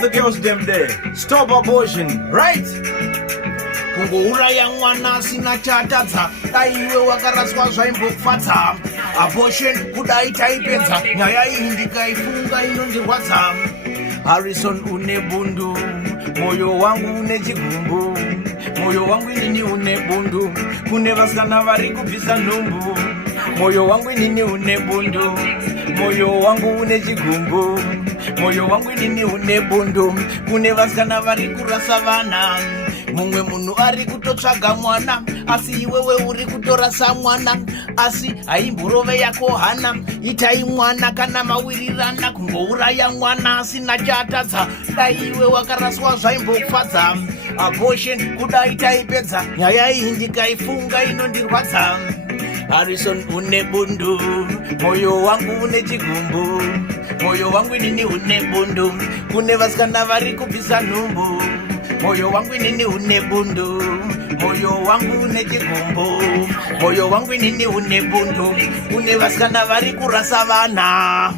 the girls them there. Stop abortion, right? Kungouraya mwana sina chatadza daiwe wakaraswa zvaimbokufadza abortion kudai taipedza nyaya iyi ndikaifunga inondirwadza Harrison une bundu moyo wangu une chigumbu moyo wangu inini une bundu kune vasikana vari kubvisa nhumbu moyo wangu inini une bundu moyo wangu une chigumbu moyo wangu inini une bundu kune vasikana vari kurasa vana mumwe munhu ari kutotsvaga mwana asi iwewe uri kutorasa mwana asi haimborove yako hana itai mwana kana mawirirana kungouraya mwana asina chatadza dai iwe wakaraswa zvaimbokufadza abortion kudai taipedza nyaya iyi ndikaifunga inondirwadza Harrison une bundu moyo wangu une chigumbu moyo wangu inini une bundu kune vasikana vari kubvisa nhumbu moyo wangu inini une bundu moyo wangu une chigumbu moyo wangu inini une bundu kune vasikana vari kurasa vana